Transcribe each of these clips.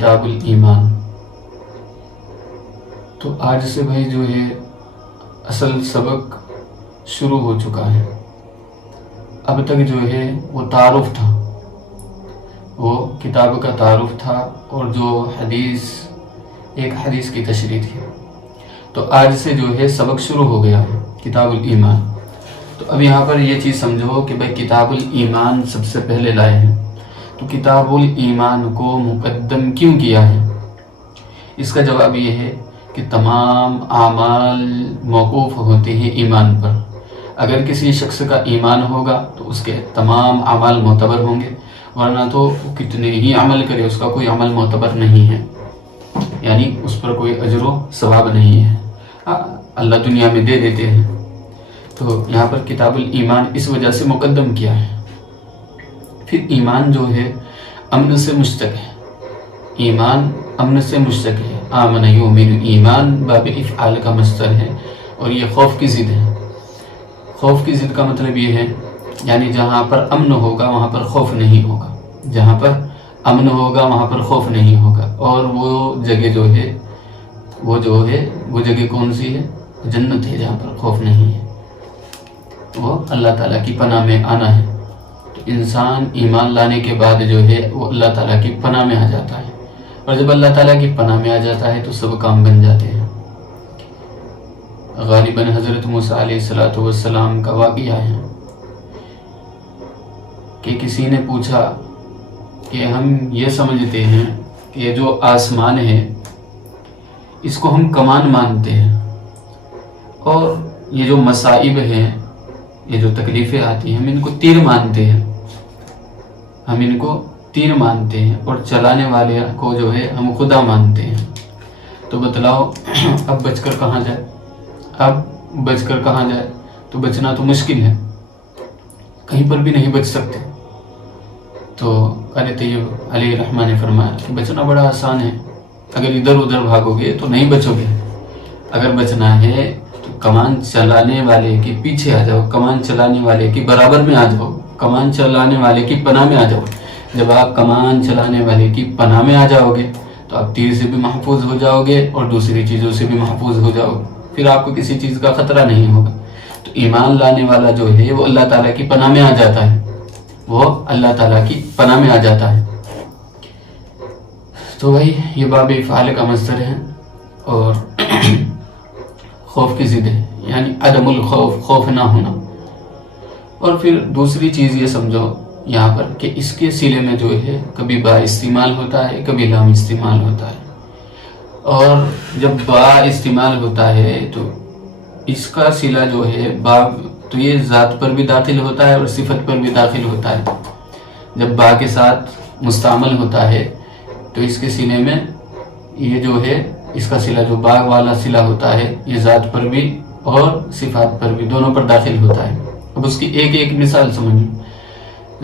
کتاب الایمان۔ تو آج سے بھائی جو ہے اصل سبق شروع ہو چکا ہے۔ اب تک جو ہے وہ تعارف تھا، وہ کتاب کا تعارف تھا، اور جو ایک حدیث کی تشریح تھی۔ تو آج سے جو ہے سبق شروع ہو گیا ہے کتاب الایمان۔ تو اب یہاں پر یہ چیز سمجھو کہ بھائی کتاب الایمان سب سے پہلے لائے ہیں، تو کتاب الایمان کو مقدم کیوں کیا ہے؟ اس کا جواب یہ ہے کہ تمام اعمال موقوف ہوتے ہیں ایمان پر۔ اگر کسی شخص کا ایمان ہوگا تو اس کے تمام اعمال معتبر ہوں گے، ورنہ تو کتنے ہی عمل کرے اس کا کوئی عمل معتبر نہیں ہے، یعنی اس پر کوئی اجر و ثواب نہیں ہے، اللہ دنیا میں دے دیتے ہیں۔ تو یہاں پر کتاب الایمان اس وجہ سے مقدم کیا ہے۔ پھر ایمان جو ہے امن سے مشتق ہے، ایمان امن سے مشتق ہے۔ آمن یؤمن، ایمان باب افعال کا مصدر ہے، اور یہ خوف کی ضد ہے۔ خوف کی ضد کا مطلب یہ ہے یعنی جہاں پر امن ہوگا وہاں پر خوف نہیں ہوگا، جہاں پر امن ہوگا وہاں پر خوف نہیں ہوگا۔ اور وہ جگہ جو ہے وہ جگہ کون سی ہے؟ جنت ہے، جہاں پر خوف نہیں ہے، وہ اللہ تعالیٰ کی پناہ میں آنا ہے۔ تو انسان ایمان لانے کے بعد جو ہے وہ اللہ تعالیٰ کی پناہ میں آ جاتا ہے، اور جب اللہ تعالیٰ کی پناہ میں آ جاتا ہے تو سب کام بن جاتے ہیں۔ غالباً حضرت موسیٰ علیہ السلام کا واقعہ ہے کہ کسی نے پوچھا کہ ہم یہ سمجھتے ہیں کہ یہ جو آسمان ہے اس کو ہم کمان مانتے ہیں، اور یہ جو مصائب ہیں، یہ جو تکلیفیں آتی ہیں، ہم ان کو تیر مانتے ہیں، اور چلانے والے کو جو ہے ہم خدا مانتے ہیں۔ تو بتلاؤ اب بچ کر کہاں جائے؟ تو بچنا تو مشکل ہے، کہیں پر بھی نہیں بچ سکتے۔ تو قاری طیب علیہ الرحمہ نے فرمایا کہ بچنا بڑا آسان ہے، اگر ادھر ادھر بھاگو گے تو نہیں بچو گے۔ اگر بچنا ہے تو کمان چلانے والے کے پیچھے آ جاؤ، کمان چلانے والے کے برابر میں آ جاؤ، کمان چلانے والے کی پناہ میں آ جاؤ۔ جب آپ کمان چلانے والے کی پناہ میں آ جاؤ گے تو آپ تیر سے بھی محفوظ ہو جاؤ گے اور دوسری چیزوں سے بھی محفوظ ہو جاؤ گے، پھر آپ کو کسی چیز کا خطرہ نہیں ہوگا۔ تو ایمان لانے والا جو ہے وہ اللہ تعالیٰ کی پناہ میں آ جاتا ہے، تو بھائی یہ باب افعال کا مصدر ہے، اور خوف کی ضد ہے، یعنی عدم الخوف، خوف نہ ہونا۔ اور پھر دوسری چیز یہ سمجھو یہاں پر کہ اس کے صیغے میں جو ہے کبھی با استعمال ہوتا ہے، کبھی لام استعمال ہوتا ہے۔ اور جب با استعمال ہوتا ہے تو اس کا صلہ جو ہے با، تو یہ ذات پر بھی داخل ہوتا ہے اور صفت پر بھی داخل ہوتا ہے۔ جب با کے ساتھ مستعمل ہوتا ہے تو اس کے صلے میں یہ جو ہے اس کا صلہ جو با والا صلہ ہوتا ہے یہ ذات پر بھی اور صفات پر بھی دونوں پر داخل ہوتا ہے۔ اب اس کی ایک مثال سمجھیں۔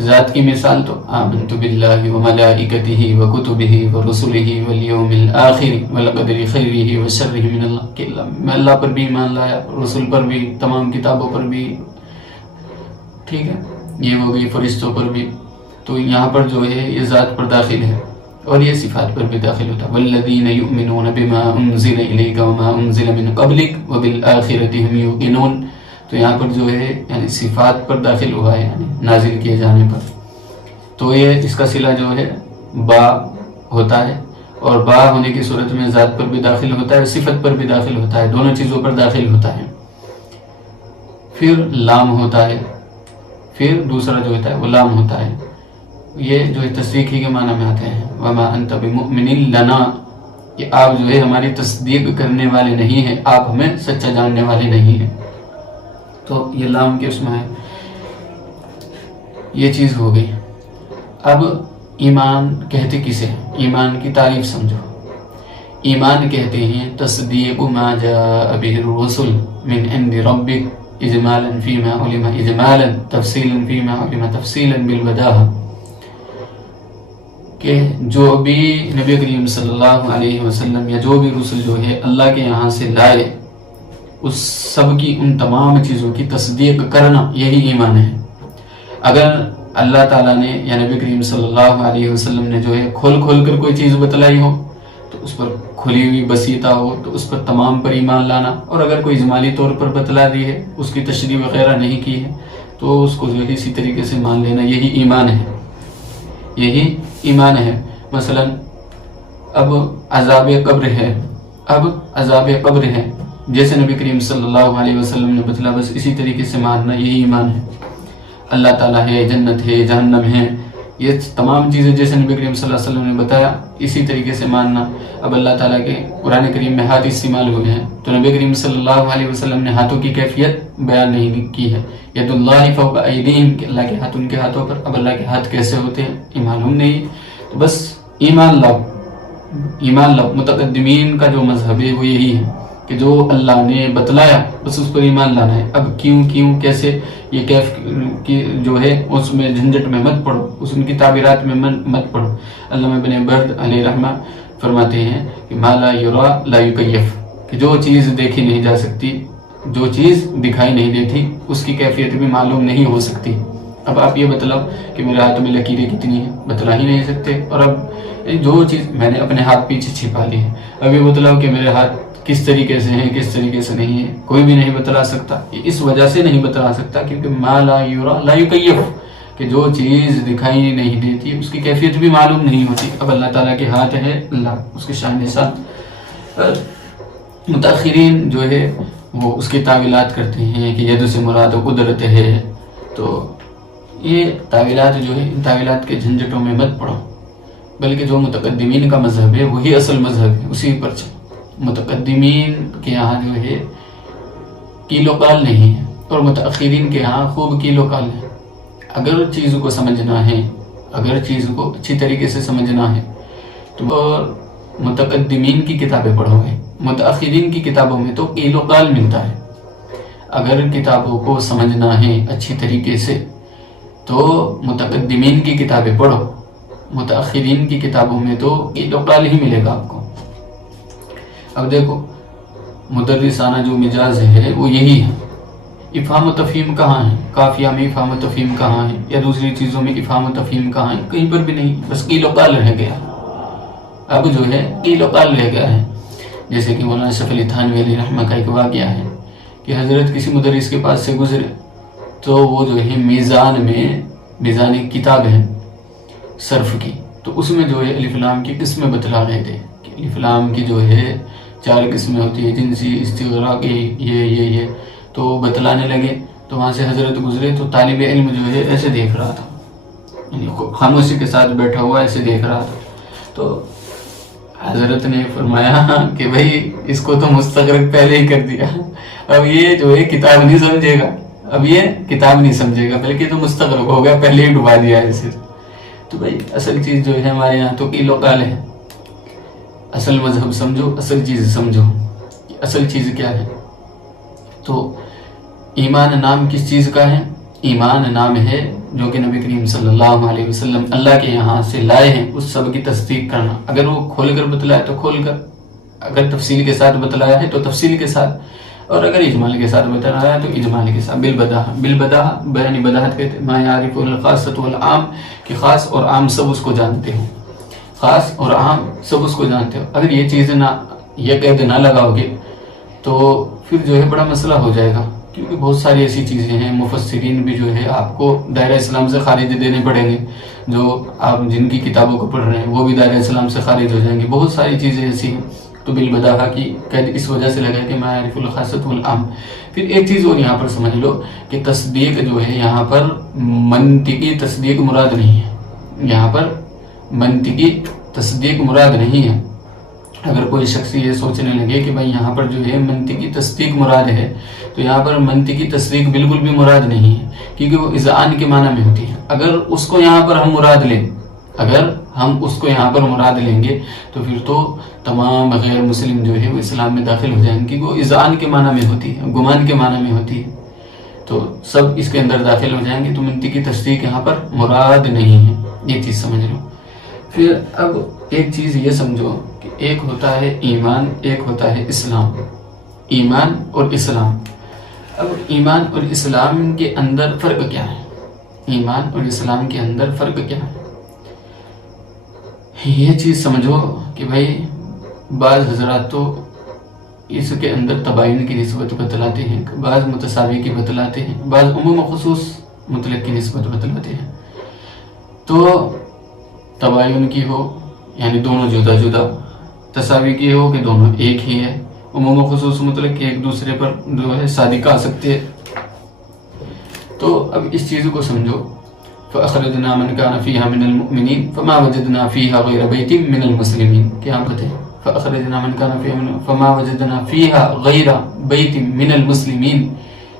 ذات کی مثال تو آمنت باللہ وملائکتہ وکتبہ ورسلہ والیوم الآخر والقدر خیرہ وشرہ من اللہ، کہ میں اللہ پر بھی ایمان لایا، رسول پر بھی، تمام کتابوں پر بھی، ٹھیک ہے، یہ ہو گئی فرشتوں پر بھی۔ تو یہاں پر جو ہے یہ ذات پر داخل ہے اور یہ صفات پر بھی داخل ہوتا ہے۔ والذین یؤمنون بما انزل الیک وما انزل من قبلک وبالآخرۃ ہم یوقنون، تو یہاں پر جو ہے یعنی صفات پر داخل ہوا ہے، یعنی نازل کیے جانے پر۔ تو یہ اس کا صلہ جو ہے با ہوتا ہے، اور با ہونے کی صورت میں ذات پر بھی داخل ہوتا ہے، صفت پر بھی داخل ہوتا ہے، دونوں چیزوں پر داخل ہوتا ہے۔ پھر لام ہوتا ہے، پھر دوسرا جو ہوتا ہے وہ لام ہوتا ہے، یہ جو ہے تصدیق ہی کے معنی میں آتے ہیں۔ وما انت بمؤمن لنا، کہ آپ جو ہے ہماری تصدیق کرنے والے نہیں ہیں، آپ ہمیں سچا جاننے والے نہیں ہیں۔ تو یہ لام کے اس میں ہے، یہ چیز ہو گئی۔ اب ایمان کہتے کسے؟ ایمان کی تعریف سمجھو۔ ایمان کہتے ہیں تصدیق ما جاء به الرسل من عند ربک اجمالا فیما علم اجمالا تفصیلا فیما علم تفصیلا بالبداہہ، کہ جو بھی نبی کریم صلی اللہ علیہ وسلم یا جو بھی رسل جو ہے اللہ کے یہاں سے لائے، اس سب کی ان تمام چیزوں کی تصدیق کرنا، یہی ایمان ہے۔ اگر اللہ تعالیٰ نے یا نبی کریم صلی اللہ علیہ وسلم نے جو ہے کھول کھول کر کوئی چیز بتلائی ہو تو اس پر کھلی ہوئی بصیرت ہو تو اس پر تمام پر ایمان لانا، اور اگر کوئی اجمالی طور پر بتلا دی ہے، اس کی تشریح وغیرہ نہیں کی ہے، تو اس کو جو ہے اسی طریقے سے مان لینا، یہی ایمان ہے، یہی ایمان ہے۔ مثلا اب عذاب قبر ہے، جیسے نبی کریم صلی اللہ علیہ وسلم نے بتلا، بس اسی طریقے سے ماننا، یہی ایمان ہے۔ اللہ تعالیٰ ہے، جنت ہے، جہنم ہے، یہ تمام چیزیں جیسے نبی کریم صلی اللہ علیہ وسلم نے بتایا اسی طریقے سے ماننا۔ اب اللہ تعالیٰ کے قرآن کریم میں ہاتھ استعمال ہوئے ہیں تو نبی کریم صلی اللہ علیہ وسلم نے ہاتھوں کی کیفیت بیان نہیں کی ہے، ید اللہ فوق ایدیہم، کہ اللہ کے ہاتھ ان کے ہاتھوں پر۔ اب اللہ کے ہاتھ کیسے ہوتے ہیں یہ معلوم نہیں، تو بس ایمان لاؤ۔ متقدمین کا جو مذہب ہے وہ یہی ہے کہ جو اللہ نے بتلایا بس اس پر ایمان لانا ہے۔ اب کیوں کیسے، یہ کیف کی جو ہے اس میں جھنجٹ میں مت پڑو، اس ان کی تعبیرات میں مت پڑو۔ علامہ ابن برد علیہ رحمہ فرماتے ہیں کہ ما لا یرا لا یکیف، کہ جو چیز دیکھی نہیں جا سکتی، جو چیز دکھائی نہیں دیتی، اس کی کیفیت بھی معلوم نہیں ہو سکتی۔ اب آپ یہ بتلاؤ کہ میرے ہاتھ میں لکیریں کتنی ہیں، بتلا ہی نہیں سکتے، اور اب جو چیز میں نے اپنے ہاتھ پیچھے چھپا لی ہے، اب یہ بتلاؤ کہ میرے ہاتھ کس طریقے سے ہیں، کس طریقے سے نہیں ہے، کوئی بھی نہیں بتلا سکتا۔ اس وجہ سے نہیں بتلا سکتا کیونکہ ما لا یرا لا یکیف، کہ جو چیز دکھائی نہیں دیتی اس کی کیفیت بھی معلوم نہیں ہوتی۔ اب اللہ تعالیٰ کے ہاتھ ہے، اللہ اس کے شان نشان۔ متاخرین جو ہے وہ اس کی تعویلات کرتے ہیں کہ ید سے مراد قدرت ہے، تو یہ تعویلات جو ہے ان تعویلات کے جھنجٹوں میں مت پڑو، بلکہ جو متقدمین کا مذہب ہے وہی اصل مذہب ہے، اسی پر چلو۔ متقدمین کے یہاں جو ہے کیل و قال نہیں ہے، اور متاخرین کے یہاں خوب کیل و قال ہے۔ اگر چیز کو سمجھنا ہے، اگر چیز کو اچھی طریقے سے سمجھنا ہے تو متقدمین کی کتابیں پڑھو گے، متاخرین کی کتابوں میں تو کیل و قال ملتا ہے۔ اگر کتابوں کو سمجھنا ہے اچھی طریقے سے تو متقدمین کی کتابیں پڑھو، متاخرین کی کتابوں میں تو کیل و قال ہی ملے گا آپ کو۔ اب دیکھو مدرسانہ جو مجاز ہے وہ یہی ہے۔ افہام و تفہیم کہاں ہے؟ قافیہ میں افہام و تفہیم کہاں ہے؟ یا دوسری چیزوں میں افہام و تفہیم کہاں ہے؟ کہیں پر بھی نہیں، بس قیل و قال رہ گیا۔ اب جو ہے قیل و قال رہ گیا ہے، جیسے کہ مولانا اشرف علی تھانوی علیہ رحمہ کا ایک واقعہ ہے کہ حضرت کسی مدرس کے پاس سے گزرے تو وہ جو ہے میزان ایک کتاب ہے صرف کی، تو اس میں جو ہے الف لام کی قسمیں بتلا رہے تھے کہ الف لام کی جو ہے 4 قسمیں ہوتی ہے، جنسی، استغراقی، یہ تو بتلانے لگے۔ تو وہاں سے حضرت گزرے تو طالب علم جو ہے ایسے دیکھ رہا تھا، یعنی خاموشی کے ساتھ بیٹھا ہوا ایسے دیکھ رہا تھا۔ تو حضرت نے فرمایا کہ بھائی اس کو تو مستغرق پہلے ہی کر دیا، اب یہ جو ہے کتاب نہیں سمجھے گا، بلکہ تو مستغرق ہو گیا، پہلے ہی ڈبا دیا ہے اسے۔ تو بھائی اصل چیز جو ہے ہمارے یہاں تو قیل و قال ہے۔ اصل مذہب سمجھو، اصل چیز سمجھو، اصل چیز کیا ہے۔ تو ایمان نام کس چیز کا ہے؟ ایمان نام ہے جو کہ نبی کریم صلی اللہ علیہ وسلم اللہ کے یہاں سے لائے ہیں، اس سب کی تصدیق کرنا۔ اگر وہ کھول کر بتلایا تو کھول کر، اگر تفصیل کے ساتھ بتلایا ہے تو تفصیل کے ساتھ، اور اگر اجمال کے ساتھ بتلایا ہے تو اجمال کے ساتھ۔ بالبداہ بیان بداہت کہتے ہیں، ما یعرف الخاصۃ والعام، کہ خاص اور عام سب اس کو جانتے ہو، خاص اور عام سب اس کو جانتے ہو۔ اگر یہ چیز یہ قید نہ لگاؤ گے تو پھر جو ہے بڑا مسئلہ ہو جائے گا، کیونکہ بہت ساری ایسی چیزیں ہیں، مفسرین بھی جو ہے آپ کو دائرہ اسلام سے خارج دینے پڑیں گے، جو آپ جن کی کتابوں کو پڑھ رہے ہیں وہ بھی دائرہ اسلام سے خارج ہو جائیں گے، بہت ساری چیزیں ایسی ہیں۔ تو بالبداہہ کی قید اس وجہ سے لگا کہ ما یعرف الخاصۃ والعام۔ پھر ایک چیز اور یہاں پر سمجھ لو کہ تصدیق جو ہے یہاں پر منطقی تصدیق مراد نہیں ہے، یہاں پر منطقی تصدیق مراد نہیں ہے۔ اگر کوئی شخص یہ سوچنے لگے کہ بھائی یہاں پر جو ہے منطقی تصدیق مراد ہے، تو یہاں پر منطقی تصدیق بالکل بھی مراد نہیں ہے، کیونکہ وہ اذعان کے معنی میں ہوتی ہے۔ اگر اس کو یہاں پر ہم مراد لیں، اگر ہم اس کو یہاں پر مراد لیں گے تو پھر تو تمام غیر مسلم جو ہے وہ اسلام میں داخل ہو جائیں گے، کیونکہ وہ اذعان کے معنی میں ہوتی ہے، گمان کے معنی میں ہوتی ہے، تو سب اس کے اندر داخل ہو جائیں گے۔ تو منطقی تصدیق یہاں پر مراد نہیں ہے، یہ چیز سمجھ لو۔ پھر اب ایک چیز یہ سمجھو کہ ایک ہوتا ہے ایمان، ایک ہوتا ہے اسلام، ایمان اور اسلام۔ اب ایمان اور اسلام کے اندر فرق کیا ہے؟ ایمان اور اسلام کے اندر فرق کیا ہے؟ یہ چیز سمجھو کہ بھائی بعض حضرات تو اس کے اندر تباین کی نسبت بتلاتے ہیں، بعض متساوی کی بتلاتے ہیں، بعض عموم و خصوص مطلق کی نسبت بتلاتے ہیں. تو تباین کی ہو یعنی دونوں جدا جدا، تساوی کی ہو کہ دونوں ایک ہی ہے، عموم و خصوص مطلق کہ ایک دوسرے پر جو ہے صادقہ آ سکتے ہیں. تو اب اس چیز کو سمجھو. فَأَخْرَجْنَا مَنْ كَانَ فِيهَا مِنَ الْمُؤْمِنِينَ فَمَا وَجَدْنَا فِيهَا غَيْرَ بَيْتٍ مِنَ الْمُسْلِمِينَ. کیا بات ہے؟ فَأَخْرَجْنَا مَنْ كَانَ فِيهَا فَمَا وَجَدْنَا فِيهَا غَيْرَ بَيْتٍ مِنَ الْمُسْلِمِينَ.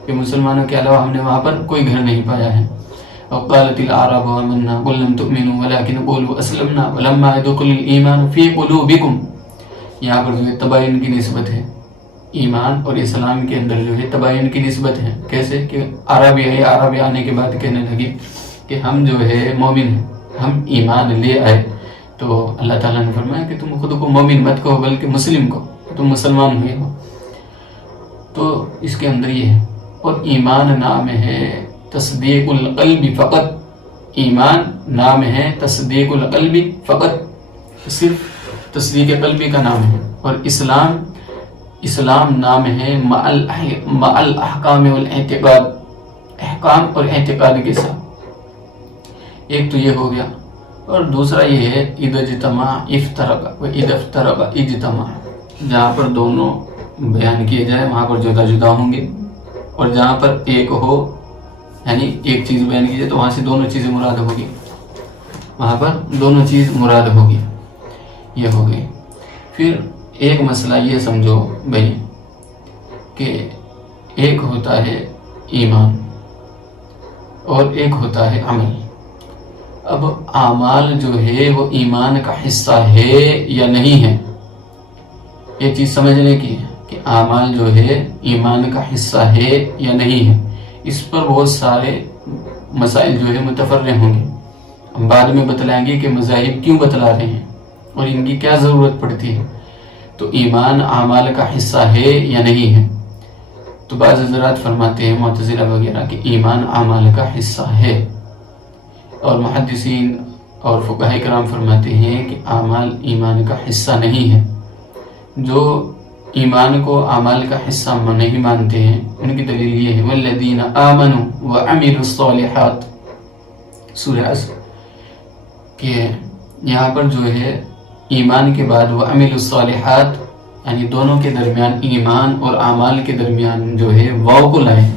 کہ مسلمانوں کے علاوہ ہم نے وہاں پر کوئی گھر نہیں پایا ہے. وقالت الأعراب آمنا قل لم تؤمنوا ولكن قولوا أسلمنا ولما يدخل الإيمان في قلوبكم. یہاں پر جو ہے تباین کی نسبت ہے، ایمان اور اسلام کے اندر جو ہے تباین کی نسبت ہے. کیسے کہ عربی آنے کے بعد کہنے لگی کہ ہم جو ہے مومن ہیں، ہم ایمان لے آئے. تو اللہ تعالیٰ نے فرمایا کہ تم خود کو مومن مت کہو بلکہ مسلم کو، تم مسلمان ہوئے ہو. تو اس کے اندر یہ ہے. اور ایمان نام ہے تصدیق القلب فقط. ایمان نام ہے تصدیق القلب فقط، صرف تصدیق قلبی کا نام ہے. اور اسلام نام ہے مع الاحکام والاعتقاد، احکام اور اعتقاد کے ساتھ. ایک تو یہ ہو گیا. اور دوسرا یہ ہے اذا اجتمع افترق و اذا افترق اجتمع. جہاں پر دونوں بیان کیے جائے وہاں پر جدا جدا ہوں گے، اور جہاں پر ایک ہو یعنی ایک چیز بیان کی جائے تو وہاں سے دونوں چیزیں مراد ہوگی، وہاں پر دونوں چیز مراد ہوگی. یہ ہو گئی. پھر ایک مسئلہ یہ سمجھو بھائی کہ ایک ہوتا ہے ایمان اور ایک ہوتا ہے عمل. اب اعمال جو ہے وہ ایمان کا حصہ ہے یا نہیں ہے، یہ چیز سمجھنے کی ہے کہ اعمال جو ہے ایمان کا حصہ ہے یا نہیں ہے. اس پر بہت سارے مسائل جو ہے متفرع ہوں گے. ہم بعد میں بتلائیں گے کہ مذاہب کیوں بتلا رہے ہیں اور ان کی کیا ضرورت پڑتی ہے. تو ایمان اعمال کا حصہ ہے یا نہیں ہے. تو بعض حضرات فرماتے ہیں معتزلہ وغیرہ کہ ایمان اعمال کا حصہ ہے، اور محدثین اور فقہاء کرام فرماتے ہیں کہ اعمال ایمان کا حصہ نہیں ہے. جو ایمان کو اعمال کا حصہ نہیں مانتے ہیں ان کی دلیل یہ ہے والذین آمنوا وعملوا الصالحات، سورہ عصر، کہ یہاں پر جو ہے ایمان کے بعد وعملوا الصالحات یعنی دونوں کے درمیان، ایمان اور اعمال کے درمیان جو ہے واو کو لائے.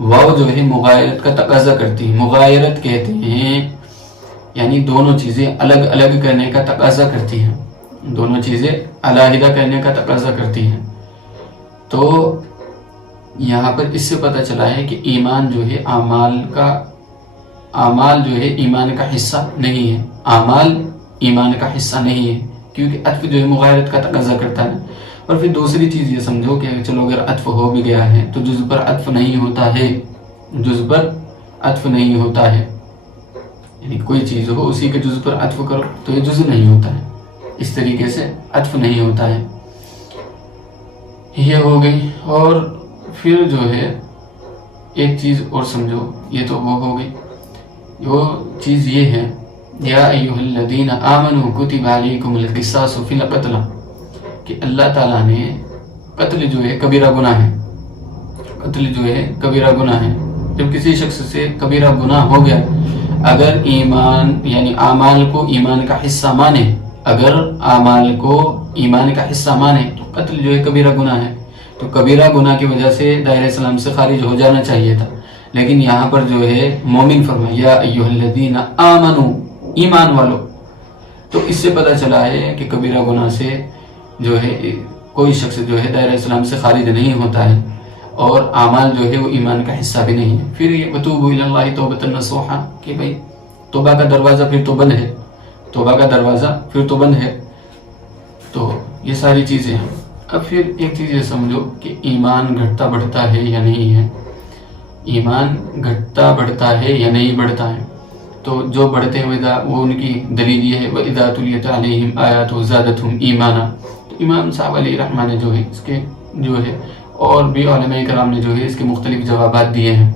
واو جو ہے مغایرت کا تقاضا کرتی ہے. مغایرت کہتے ہیں یعنی دونوں چیزیں الگ الگ کرنے کا تقاضا کرتی ہیں، دونوں چیزیں علیحدہ کرنے کا تقاضا کرتی ہیں. تو یہاں پر اس سے پتہ چلا ہے کہ ایمان جو ہے اعمال جو ہے ایمان کا حصہ نہیں ہے. اعمال ایمان کا حصہ نہیں ہے کیونکہ عطف جو ہے مغایرت کا تقاضا کرتا ہے. اور پھر دوسری چیز یہ سمجھو کہ چلو اگر عطف ہو بھی گیا ہے تو جز پر عطف نہیں ہوتا ہے، جز پر عطف نہیں ہوتا ہے. یعنی کوئی چیز ہو اسی کے جز پر عطف کرو تو یہ جز نہیں ہوتا ہے، اس طریقے سے عطف نہیں ہوتا ہے. یہ ہو گئی. اور پھر جو ہے ایک چیز اور سمجھو، یہ تو وہ ہو گئی. وہ چیز یہ ہے یا ایھا الذین آمنوا کتب علیکم القصاص فی القتل، کہ اللہ تعالیٰ نے قتل جو ہے کبیرہ گناہ ہے، قتل جو ہے کبیرہ گناہ ہے. جب کسی شخص سے کبیرہ گناہ ہو گیا، اگر ایمان یعنی اعمال کو ایمان کا حصہ مانے، اگر اعمال کو ایمان کا حصہ مانے تو قتل جو ہے کبیرہ گناہ ہے. تو کبیرہ گناہ کی وجہ سے دائرہ اسلام سے خارج ہو جانا چاہیے تھا، لیکن یہاں پر جو ہے مومن فرمایا یا ایھا الذین آمنوا، ایمان والو. تو اس سے پتہ چلا ہے کہ کبیرہ گناہ سے جو ہے کوئی شخص جو ہے دائرہ اسلام سے خارج نہیں ہوتا ہے، اور اعمال جو ہے وہ ایمان کا حصہ بھی نہیں ہے. پھر یہ وتوبوا الی اللہ توبۃ نصوحا، کہ بھائی توبہ کا دروازہ پھر تو بند ہے، توبہ کا دروازہ پھر تو بند ہے. تو یہ ساری چیزیں ہیں. اب پھر ایک چیز یہ سمجھو کہ ایمان گھٹتا بڑھتا ہے یا نہیں ہے. ایمان گھٹتا بڑھتا ہے یا نہیں بڑھتا ہے. تو جو بڑھتے ہیں وہ ان کی دلیل یہ ہے وَإِذَا تُلِيَتْ عَلَيْهِمْ آيَاتُهُ زَادَتْهُمْ إِيمَانًا. تو امام صاحب علیہ رحمہ نے جو ہے اس کے جو ہے اور بھی علماء کرام نے جو ہے اس کے مختلف جوابات دیے ہیں.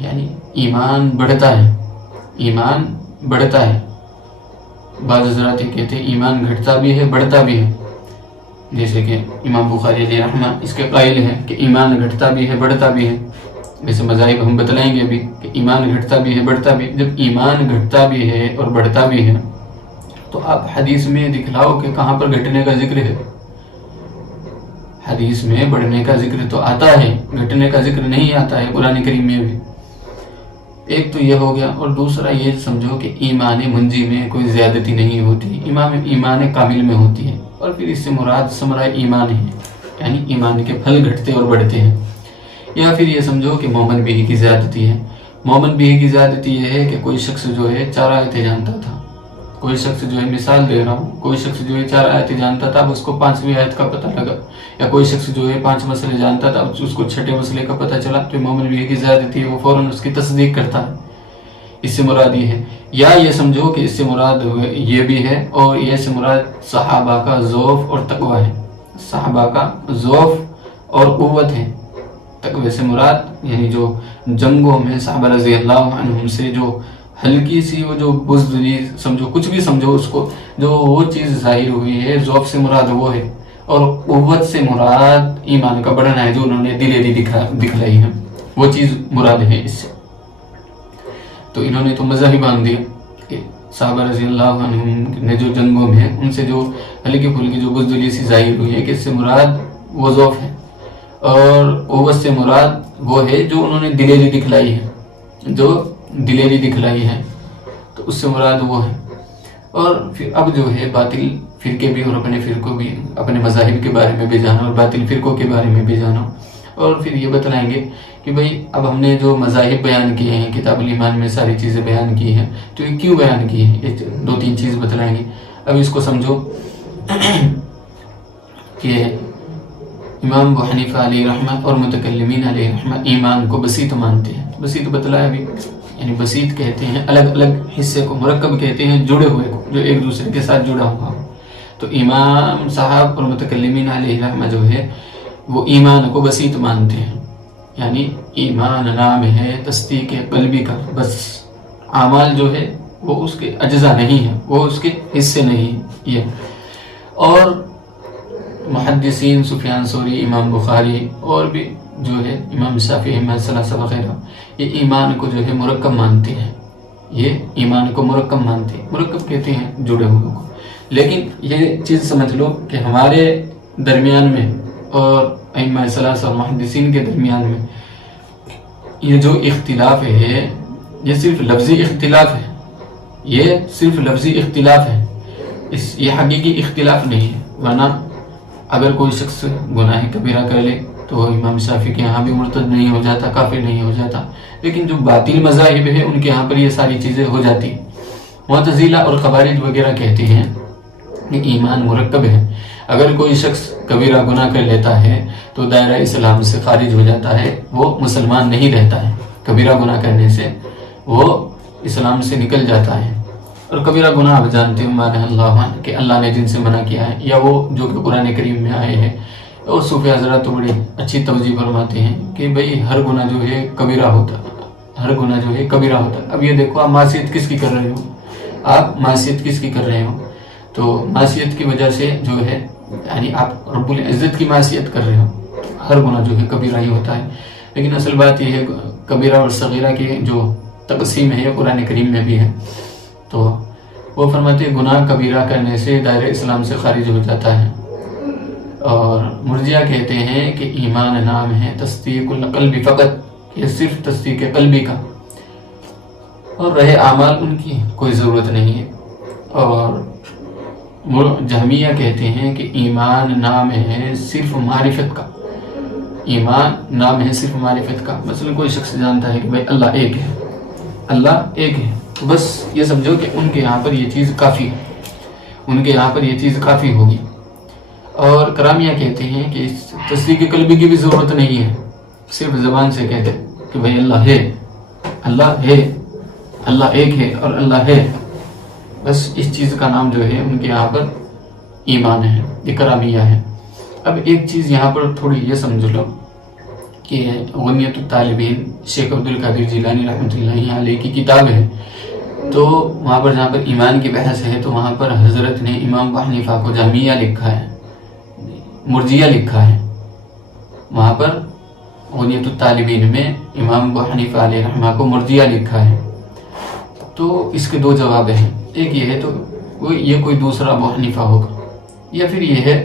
یعنی ایمان بڑھتا ہے، ایمان بڑھتا ہے۔ بعض حضرات یہ کہتے ہیں ایمان گھٹتا بھی ہے بڑھتا بھی ہے، جیسے کہ امام بخاری علیہ رحمہ اس کے قائل ہیں کہ ایمان گھٹتا بھی ہے بڑھتا بھی ہے۔ ویسے مذاہب ہم بتلائیں گے ابھی کہ ایمان گھٹتا بھی ہے بڑھتا بھی ہے۔ جب ایمان گھٹتا بھی ہے اور بڑھتا بھی ہے تو آپ حدیث میں دکھلاؤ کہ کہاں پر گھٹنے کا ذکر ہے۔ حدیث میں بڑھنے کا ذکر تو آتا ہے، گھٹنے کا ذکر نہیں آتا ہے قرآن کریم میں بھی۔ ایک تو یہ ہو گیا، اور دوسرا یہ سمجھو کہ ایمان منجی میں کوئی زیادتی نہیں ہوتی، ایمان کامل میں ہوتی ہے، اور پھر اس سے مراد ثمرہ ایمان ہے، یعنی ایمان کے پھل گھٹتے اور بڑھتے ہیں۔ یا پھر یہ سمجھو کہ مومن بھی کی زیادتی ہے۔ مومن بھی کی زیادتی یہ ہے کہ کوئی شخص جو ہے 4 آیتیں جانتا تھا، کوئی شخص جو ہے مثال دے رہا ہوں، کوئی شخص جو ہے 4 آیتیں جانتا تھا، اب اس کو 5ویں آیت کا پتہ لگا، یا کوئی شخص جو ہے 5 مسئلے جانتا تھا، اس کو 6 مسئلے کا پتہ چلا، تو مومن بھی کی زیادتی ہے، وہ فوراً اس کی تصدیق کرتا ہے۔ اس سے مراد یہ ہے، یا یہ سمجھو کہ اس سے مراد یہ بھی ہے، اور یہ سے مراد صحابہ کا ذوف اور تقوی ہے، صحابہ کا ذوف اور قوت ہے۔ تقوی سے مراد یعنی جو جنگوں میں صحابہ رضی اللہ عنہم سے جو ہلکی سی وہ جو بزدلی سمجھو، کچھ بھی سمجھو اس کو، جو وہ چیز ظاہر ہوئی ہے، ذوق سے مراد وہ ہے، اور قوت سے مراد ایمان کا بڑھنا ہے جو انہوں نے دلیری دکھلائی ہے، وہ چیز مراد ہے اس سے۔ تو انہوں نے تو مذہبی باندھ دیا کہ صحابہ رضی اللہ عنہم نے جو جنگوں میں ان سے جو ہلکی پھلکی جو بزدلی سی ظاہر ہوئی ہے کہ اس سے مراد وہ ذوق ہے، اور قوت سے مراد وہ ہے جو انہوں نے دلیری دکھلائی ہے، جو دلیری دکھلائی ہے، تو اس سے مراد وہ ہے۔ اور پھر اب جو ہے باطل فرقے بھی اور اپنے فرقوں بھی، اپنے مذاہب کے بارے میں بھی جانا اور باطل فرقوں کے بارے میں بھی جانا، اور پھر یہ بتلائیں گے کہ بھئی اب ہم نے جو مذاہب بیان کیے ہیں، کتاب الایمان میں ساری چیزیں بیان کی ہیں، تو یہ کیوں بیان کی ہیں، یہ 2-3 چیز بتلائیں گے۔ اب اس کو سمجھو کہ امام ابو حنیفہ علیہ رحمہ اور متکلمین علیہ رحمہ ایمان کو بسیط مانتے ہیں۔ بسیط بتلایا بھی، یعنی بسیط کہتے ہیں الگ الگ حصے کو، مرکب کہتے ہیں جڑے ہوئے کو، جو ایک دوسرے کے ساتھ جڑا ہوا ہو۔ تو امام صاحب اور متکلمین علیہ رحمہ جو ہے وہ ایمان کو بسیط مانتے ہیں، یعنی ایمان نام ہے تصدیق قلبی کا، بس اعمال جو ہے وہ اس کے اجزاء نہیں ہیں، وہ اس کے حصے نہیں ہیں یہ۔ اور محدثین سفیان ثوری، امام بخاری اور بھی جو ہے امام شافعی احمد ثلاثہ وغیرہ، یہ ایمان کو جو ہے مرکب مانتے ہیں، یہ ایمان کو مرکب مانتے ہیں، مرکب کہتے ہیں جڑے ہوئے کو۔ لیکن یہ چیز سمجھ لو کہ ہمارے درمیان میں اور ائمہ ثلاثہ اور محدثین کے درمیان میں یہ جو اختلاف ہے یہ صرف لفظی اختلاف ہے، یہ صرف لفظی اختلاف ہے، یہ حقیقی اختلاف نہیں ہے۔ ورنہ اگر کوئی شخص گناہ کبیرہ کر لے تو امام شافعی کے یہاں بھی مرتد نہیں ہو جاتا، کافر نہیں ہو جاتا، لیکن جو باطل مذاہب ہے ان کے یہاں پر یہ ساری چیزیں ہو جاتی۔ معتزلہ اور خوارج وغیرہ کہتے ہیں کہ ایمان مرکب ہے، اگر کوئی شخص کبیرہ گناہ کر لیتا ہے تو دائرہ اسلام سے خارج ہو جاتا ہے، وہ مسلمان نہیں رہتا ہے، کبیرہ گناہ کرنے سے وہ اسلام سے نکل جاتا ہے۔ اور کبیرہ گناہ آپ جانتے ہیں مانع اللہ عنہ کہ اللہ نے جن سے منع کیا ہے، یا وہ جو کہ قرآن کریم میں آئے ہیں، اور صوفی حضرات تو بڑی اچھی توجیہ فرماتے ہیں کہ بھئی ہر گناہ جو ہے کبیرہ ہوتا ہے، ہر گناہ جو ہے کبیرہ ہوتا ہے۔ اب یہ دیکھو آپ معصیت کس کی کر رہے ہو، آپ معصیت کس کی کر رہے ہو، تو معصیت کی وجہ سے جو ہے یعنی آپ رب العزت کی معصیت کر رہے ہو، ہر گناہ جو ہے کبیرہ ہی ہوتا ہے۔ لیکن اصل بات یہ ہے کبیرہ اور صغیرہ کی جو تقسیم ہے قرآن کریم میں بھی ہے، تو وہ فرماتے ہیں گناہ کبیرہ کرنے سے دائرہ اسلام سے خارج ہو جاتا ہے۔ اور مرجیہ کہتے ہیں کہ ایمان نام ہے تصدیق القلب فقط، یہ صرف تصدیق قلبی کا، اور رہے اعمال ان کی کوئی ضرورت نہیں ہے۔ اور جہمیہ کہتے ہیں کہ ایمان نام ہے صرف معرفت کا، ایمان نام ہے صرف معرفت کا۔ مثلا کوئی شخص جانتا ہے کہ بھائی اللہ ایک ہے، اللہ ایک ہے، تو بس یہ سمجھو کہ ان کے یہاں پر یہ چیز کافی ہے، ان کے یہاں پر یہ چیز کافی ہوگی۔ اور کرامیہ کہتے ہیں کہ تصدیق قلبی کی بھی ضرورت نہیں ہے، صرف زبان سے کہتے کہ بھائی اللہ ہے، اللہ ہے، اللہ ایک ہے اور اللہ ہے، بس اس چیز کا نام جو ہے ان کے یہاں پر ایمان ہے، یہ کرامیہ ہے۔ اب ایک چیز یہاں پر تھوڑی یہ سمجھ لو کہ غنیت الطالبین شیخ عبد القادر جیلانی رحمۃ اللہ علیہ کی کتاب ہے، تو وہاں پر جہاں پر ایمان کی بحث ہے تو وہاں پر حضرت نے امام ابو حنیفہ کو جہمیہ لکھا ہے، مرجیہ لکھا ہے۔ وہاں پر غنیت الطالبین میں امام ابو حنیفہ علیہ رحمہ کو مرجیہ لکھا ہے۔ تو اس کے دو جواب ہیں، ایک یہ ہے تو یہ کوئی دوسرا ابو حنیفہ ہوگا، یا پھر یہ ہے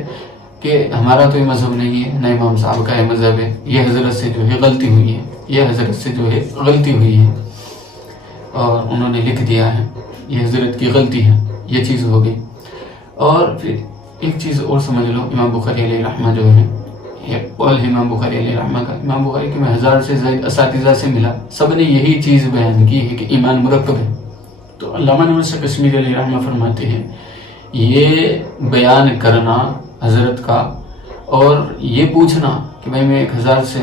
کہ ہمارا تو یہ مذہب نہیں ہے، نہ امام صاحب کا یہ مذہب ہے، یہ حضرت سے جو ہے غلطی ہوئی ہے، یہ حضرت سے جو ہے غلطی ہوئی ہے اور انہوں نے لکھ دیا ہے، یہ حضرت کی غلطی ہے، یہ چیز ہو گئی۔ اور پھر ایک چیز اور سمجھ لو، امام بخاری علیہ رحمہ جو ہے، یہ قول ہے امام بخاری علیہ رحمہ کا، امام بخاری کے میں 1000 سے زائد اساتذہ سے ملا، سب نے یہی چیز بیان کی ہے کہ ایمان مرکب ہے۔ تو علامہ نور شاہ کشمیری علیہ رحمہ فرماتے ہیں یہ بیان کرنا حضرت کا اور یہ پوچھنا کہ بھائی میں 1000 سے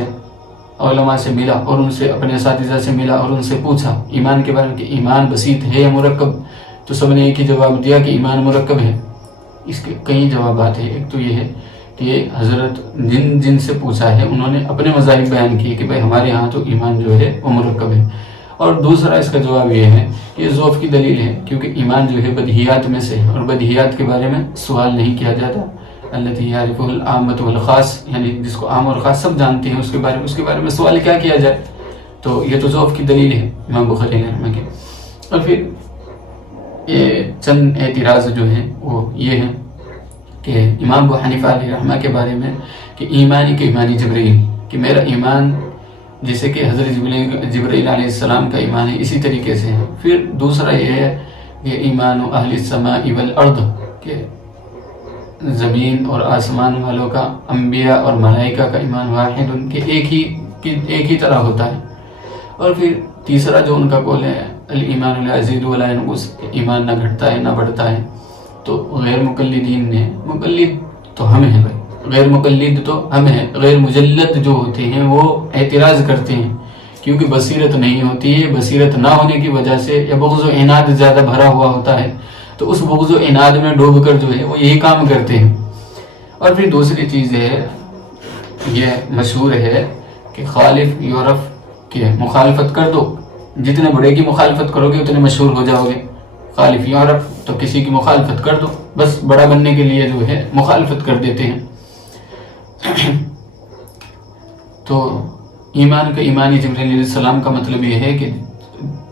علماء سے ملا اور ان سے اپنے اساتذہ سے ملا اور ان سے پوچھا ایمان کے بارے میں کہ ایمان بسیط ہے یا مرکب، تو سب نے ایک ہی جواب دیا کہ ایمان مرکب ہے۔ اس کے کئی جوابات ہیں، ایک تو یہ ہے کہ حضرت جن سے پوچھا ہے انہوں نے اپنے مذاہب بیان کیے کہ بھائی ہمارے ہاں تو ایمان جو ہے وہ مرکب ہے، اور دوسرا اس کا جواب یہ ہے کہ یہ ذوف کی دلیل ہے، کیونکہ ایمان جو ہے بدیہیات میں سے ہے اور بدیہیات کے بارے میں سوال نہیں کیا جاتا۔ التی یعرفہ العامۃ والخاص، یعنی جس کو عام اور خاص سب جانتے ہیں، اس کے بارے میں سوال کیا کیا جائے، تو یہ تو ذوف کی دلیل ہے امام بخاری علیہ رحمہ کی۔ اور پھر یہ چند اعتراض جو ہیں وہ یہ ہیں کہ امام ابو حنیفہ علیہ رحمہ کے بارے میں کہ ایمانی کے ایمانی جبرائیل، کہ میرا ایمان جیسے کہ حضرت جبرائیل علیہ السلام کا ایمان ہے اسی طریقے سے ہے۔ پھر دوسرا یہ ہے کہ ایمان اہل السماء والارض، کہ زمین اور آسمان والوں کا انبیاء اور ملائکہ کا ایمان واحد، ان کے ایک ہی طرح ہوتا ہے۔ اور پھر تیسرا جو ان کا قول ہے الایمان لا یزید ولا ینقص، ایمان نہ گھٹتا ہے نہ بڑھتا ہے۔ تو غیر مقلدین نے، مقلد تو ہم ہیں بھائی، غیر مقلد تو ہم ہیں، غیر مجلد جو ہوتے ہیں وہ اعتراض کرتے ہیں کیونکہ بصیرت نہیں ہوتی ہے، بصیرت نہ ہونے کی وجہ سے یا بغض و عناد زیادہ بھرا ہوا ہوتا ہے، تو اس بغض و عناد میں ڈوب کر جو ہے وہ یہی کام کرتے ہیں۔ اور پھر دوسری چیز ہے، یہ مشہور ہے کہ خالف یعرف، کہ مخالفت کر دو، جتنے بڑے کی مخالفت کرو گے اتنے مشہور ہو جاؤ گے۔ خالف یعرف، تو کسی کی مخالفت کر دو، بس بڑا بننے کے لیے جو ہے مخالفت کر دیتے ہیں۔ تو ایمان کا ایمانی جبرائیل علیہ السلام کا مطلب یہ ہے کہ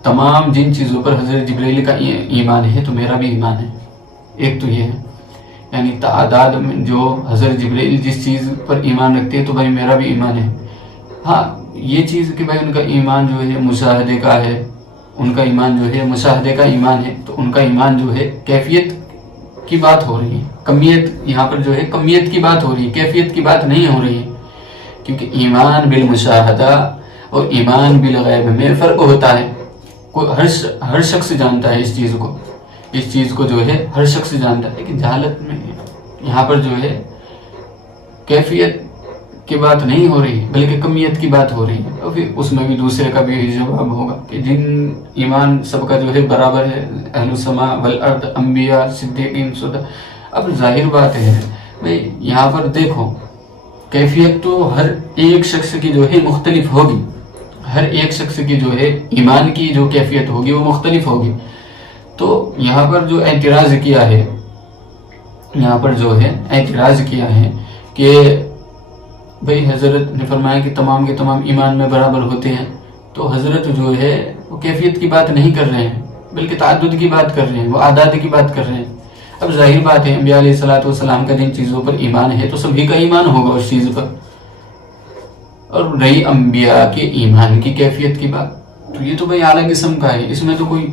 تمام جن چیزوں پر حضرت جبرائیل کا ایمان ہے تو میرا بھی ایمان ہے۔ ایک تو یہ ہے، یعنی تعداد میں جو حضرت جبرائیل جس چیز پر ایمان رکھتے ہیں تو بھائی میرا بھی ایمان ہے۔ ہاں یہ چیز کہ بھائی ان کا ایمان جو ہے مشاہدے کا ہے، ان کا ایمان جو ہے مشاہدے کا ایمان ہے، تو ان کا ایمان جو ہے کیفیت کی بات ہو رہی ہے، کمیت، یہاں پر جو ہے کمیت کی بات ہو رہی ہے، کیفیت کی بات نہیں ہو رہی ہے، کیونکہ ایمان بالمشاہدہ اور ایمان بالغیب میں فرق ہوتا ہے۔ ہر شخص جانتا ہے اس چیز کو جو ہے ہر شخص جانتا ہے، لیکن جہالت میں یہاں پر جو ہے کیفیت کی بات نہیں ہو رہی بلکہ کمیت کی بات ہو رہی ہے۔ اور پھر اس میں بھی دوسرے کا بھی یہی جواب ہوگا کہ جن ایمان سب کا جو ہے برابر ہے، اہل السماء والارض، انبیاء، صدیقین، شہداء۔ اب ظاہر بات ہے بھئی یہاں پر دیکھو کیفیت تو ہر ایک شخص کی جو ہے مختلف ہوگی، ہر ایک شخص کی جو ہے ایمان کی جو کیفیت ہوگی وہ مختلف ہوگی۔ تو یہاں پر جو اعتراض کیا ہے، یہاں پر جو ہے اعتراض کیا ہے کہ بھئی حضرت نے فرمایا کہ تمام کے تمام ایمان میں برابر ہوتے ہیں، تو حضرت جو ہے وہ کیفیت کی بات نہیں کر رہے ہیں بلکہ تعدد کی بات کر رہے ہیں، وہ اعداد کی بات کر رہے ہیں۔ اب ظاہر بات ہے انبیاء علیہ السلام کا جن چیزوں پر ایمان ہے تو سبھی کا ایمان ہوگا اس چیز پر۔ اور رہی انبیاء کے ایمان کی کیفیت کی بات، تو یہ تو بھئی اعلیٰ قسم کا ہے، اس میں تو کوئی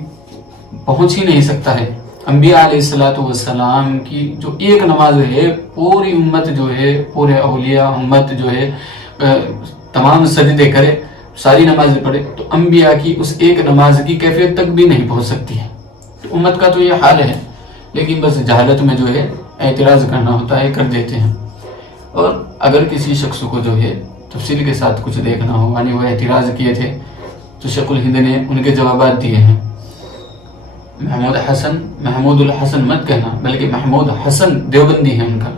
پہنچ ہی نہیں سکتا ہے۔ انبیاء علیہ السلام کی جو ایک نماز ہے، پوری امت جو ہے، پورے اولیاء امت جو ہے تمام سجدے کرے، ساری نمازیں پڑھے، تو انبیاء کی اس ایک نماز کی کیفیت تک بھی نہیں پہنچ سکتی ہے۔ تو امت کا تو یہ حال ہے، لیکن بس جہالت میں جو ہے اعتراض کرنا ہوتا ہے، کر دیتے ہیں۔ اور اگر کسی شخص کو جو ہے تفصیل کے ساتھ کچھ دیکھنا ہو، یعنی وہ اعتراض کیے تھے تو شیخ الہند نے ان کے جوابات دیے ہیں۔ محمود الحسن مت کہنا بلکہ محمود حسن دیوبندی ہے ان کا،